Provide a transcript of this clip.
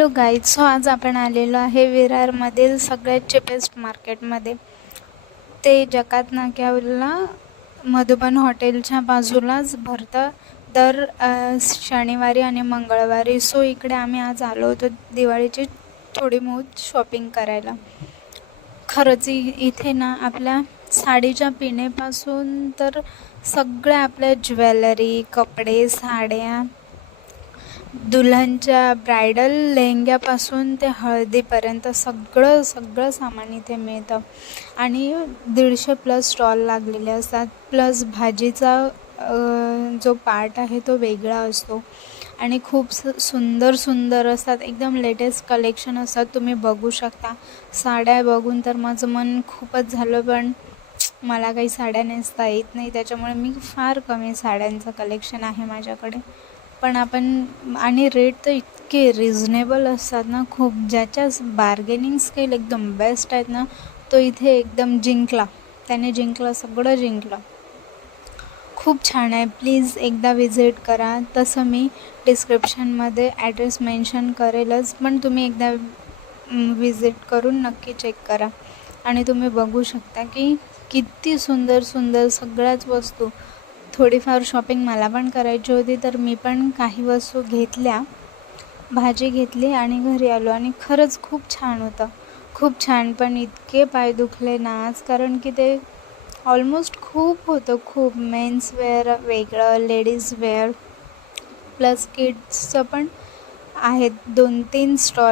Hello guys, so आज आपण आलेलो आहे विरारमधील सगळ्यात चिपेस्ट मार्केटमध्ये. ते जकात नाक्याला मधुबन हॉटेलच्या बाजूलाच भरतं दर शनिवारी आणि मंगळवारी. सो इकडे आम्ही आज आलो होतो दिवाळीची थोडी बहुत शॉपिंग करायला. खरंच इथे ना आपल्या साडीच्या पिनेपासून तर सगळ्या आपल्या ज्वेलरी, कपडे, साड्या, दुल्हनच्या ब्रायडल लेहंग्यापासून ते हळदीपर्यंत सगळं सामान इथे मिळतं. आणि 150+ स्टॉल लागलेले असतात. प्लस भाजीचा जो पार्ट आहे तो वेगळा असतो आणि खूप सुंदर असतात. एकदम लेटेस्ट कलेक्शन असतात, तुम्ही बघू शकता. साड्या बघून तर माझं मन खूपच झालं, पण मला काही साड्या नेसता येत नाही, त्याच्यामुळे मी फार कमी साड्यांचं कलेक्शन आहे माझ्याकडे. पण आणि रेट तर इतके रिझनेबल असतात ना खूप. ज्याच्या बार्गेनिंग स्किल एकदम बेस्ट आहेत ना, तो इथे एकदम जिंकला, सगळं जिंकलं. खूप छान आहे. प्लीज एकदा विजिट करा. तसं मी डिस्क्रिप्शनमध्ये ॲड्रेस मेन्शन करेलच, पण तुम्ही एकदा विजिट करून नक्की चेक करा. आणि तुम्ही बघू शकता की किती सुंदर सगळ्याच वस्तू. थोडीफार शॉपिंग मला पण करायची होती, तर मी पण काही वस्तू घेतल्या, भाजी घेतली आणि घरी आलो. आणि खरंच खूप छान होतं, खूप छान. पण इतके पाय दुखले ना आज, कारण की ते ऑलमोस्ट खूप होतं. खूप मेन्स वेअर वेगळं, लेडीज वेअर प्लस किड्सचं पण आहेत 2-3 स्टॉल.